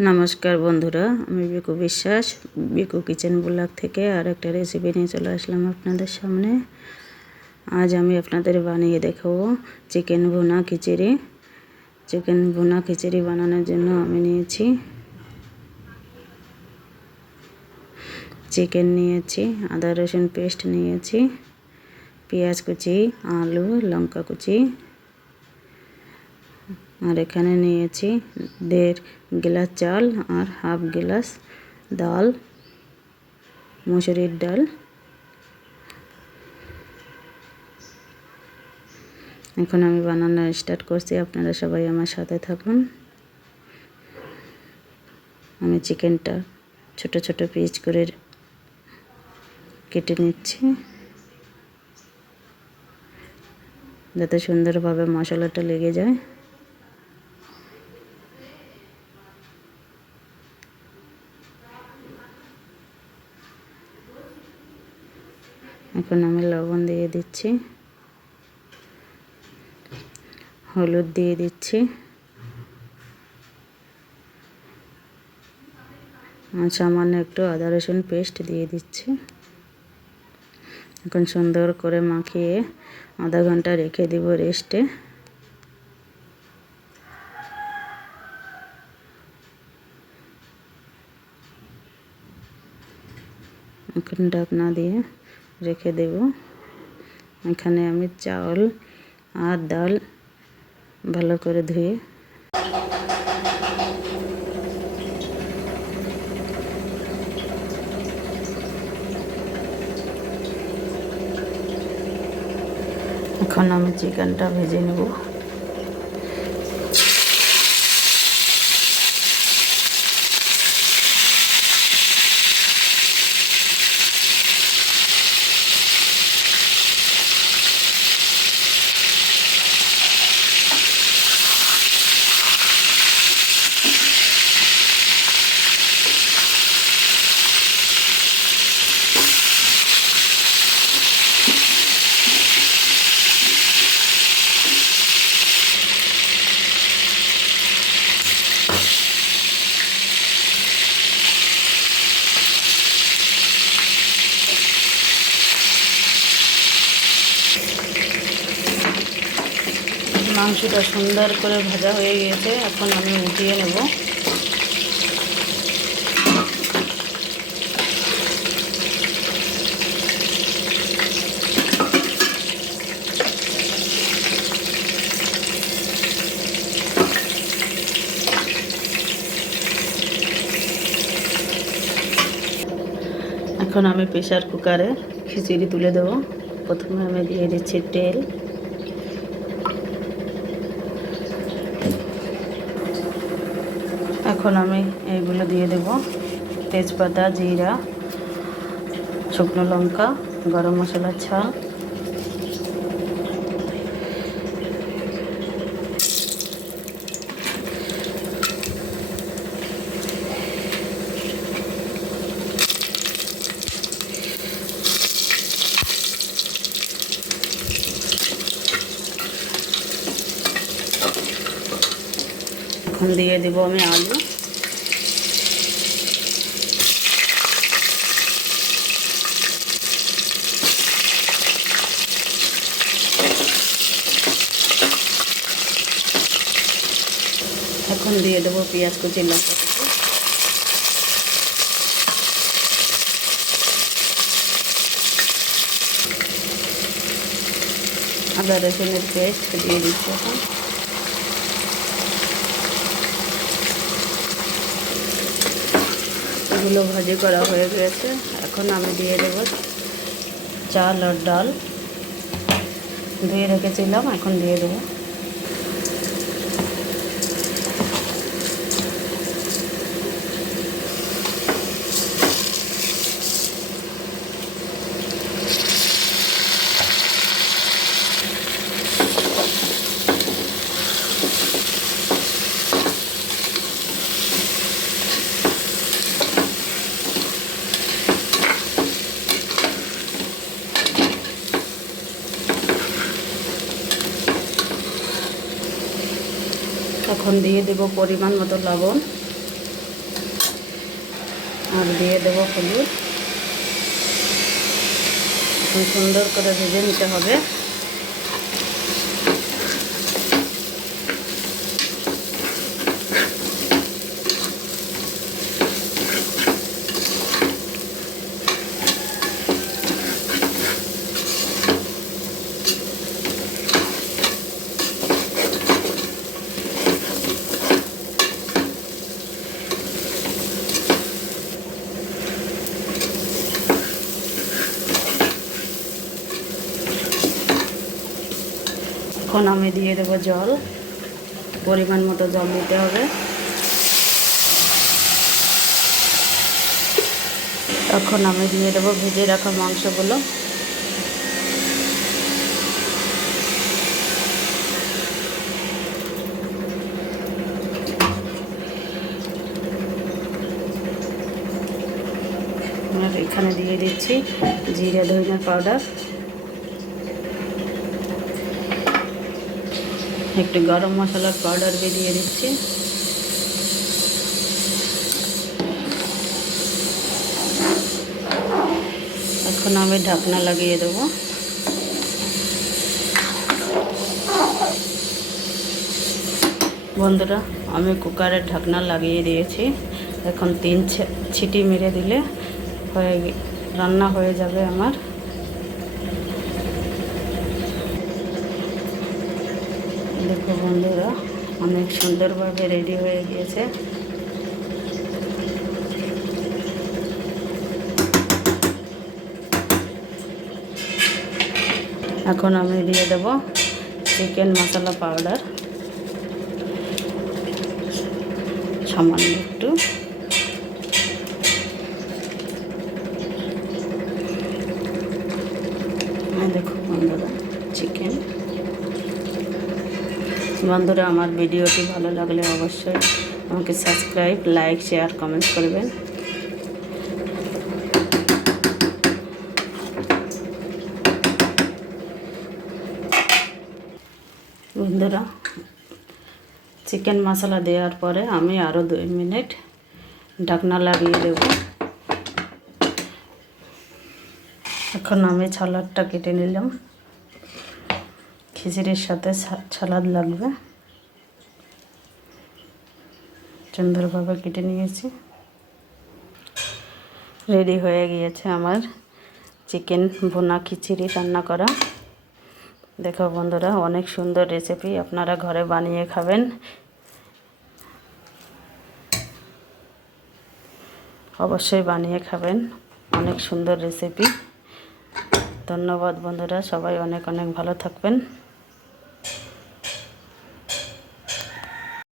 নমস্কার বন্ধুরা, আমি বিকু বিশ্বাস বিকু কিচেন ব্লগ থেকে আর একটা রেসিপি নিয়ে চলে আসলাম আপনাদের সামনে। আজ আমি আপনাদের বানিয়ে দেখাবো চিকেন ভুনা খিচুড়ি। চিকেন ভুনা খিচুড়ি বানানোর জন্য আমি নিয়েছি চিকেন, নিয়েছি আদা রসুন পেস্ট, নিয়েছি পেঁয়াজ কুচি, আলু, লঙ্কা কুচি, আর এখানে নিয়েছি 1.5 গ্লাস চাল আর হাফ গ্লাস ডাল, মসুরির ডাল। এখন আমি বানানো স্টার্ট করছি, আপনারা সবাই আমার সাথে থাকুন। আমি চিকেনটা ছোট ছোট পিস করে কেটে নিচ্ছি যাতে সুন্দরভাবে মশলাটা লেগে যায়। এখন আমি লবণ দিয়ে দিচ্ছি, হলুদ দিয়ে দিচ্ছি, আর সামান্য একটু আদা রসুন পেস্ট দিয়ে দিচ্ছি। এখন সুন্দর করে মাখিয়ে আধা ঘন্টা রেখে দিব রেস্টে। এখন ঢাকনা দিয়ে রেখে দেব। এখানে আমি চাউল আর ডাল ভালো করে ধুয়ে এখন আমি চিকেনটা ভেজে নেব। মাংসটা সুন্দর করে ভাজা হয়ে গেছে, এখন আমি উঠিয়ে নেব। এখন আমি প্রেসার কুকারে খিচুড়ি তুলে দেব। প্রথমে আমি দিয়ে দিচ্ছি তেল, এখন আমি এইগুলো দিয়ে দেব তেজপাতা, জিরা, শুকনো লঙ্কা, গরম মশলার ছাল, এখন দিয়ে দেব আমি আলু, এখন দিয়ে দেবো পেঁয়াজ কুচি, লঙ্কা কুচি, আদা রসুনের পেস্ট দিয়ে দিচ্ছি। এখন এগুলো ভাজি করা হয়ে গেছে। এখন আমি দিয়ে দেব চাল আর ডাল ধুয়ে রেখেছিলাম, এখন দিয়ে দেবো। এখন দিয়ে দেব পরিমাণ মতো লবণ, আর দিয়ে দেবো হলুদ। সুন্দর করে ভেজে নিতে হবে। এখন আমি দিয়ে দেবো জল, পরিমাণ মতো জল দিতে হবে। এখন আমি দিয়ে দেবো ভেজে রাখা মাংসগুলো। আর এখানে দিয়ে দিচ্ছি জিরা ধনিয়া পাউডার, একটু গরম মশলার পাউডার দিয়ে দিচ্ছি। এখন আমি ঢাকনা লাগিয়ে দেবো। বন্ধুরা, আমি কুকারের ঢাকনা লাগিয়ে দিয়েছি। এখন 3 ছিটি মেরে দিলে রান্না হয়ে যাবে আমার। দেখো বন্ধুরা, অনেক সুন্দরভাবে রেডি হয়ে গিয়েছে। এখন আমি দিয়ে দেব চিকেন মশলা পাউডার সামান্য একটু। দেখো বন্ধুরা, চিকেন। বন্ধুরা, আমার ভিডিওটি ভালো লাগলে অবশ্যই আমাকে সাবস্ক্রাইব, লাইক, শেয়ার, কমেন্ট করবেন। বন্ধুরা, চিকেন মশলা দেওয়ার পরে আমি আরও 2 মিনিট ঢাকনা লাগিয়ে দেব। এখন আমি সালাডটা কেটে নিলাম। খিচুড়ির সাথে সালাদ লাগবে, সুন্দরভাবে কেটে নিয়েছি। রেডি হয়ে গিয়েছে আমার চিকেন ভুনা খিচুড়ি রান্না করা। দেখো বন্ধুরা, অনেক সুন্দর রেসিপি, আপনারা ঘরে বানিয়ে খাবেন। অবশ্যই বানিয়ে খাবেন, অনেক সুন্দর রেসিপি। ধন্যবাদ বন্ধুরা, সবাই অনেক অনেক ভালো থাকবেন।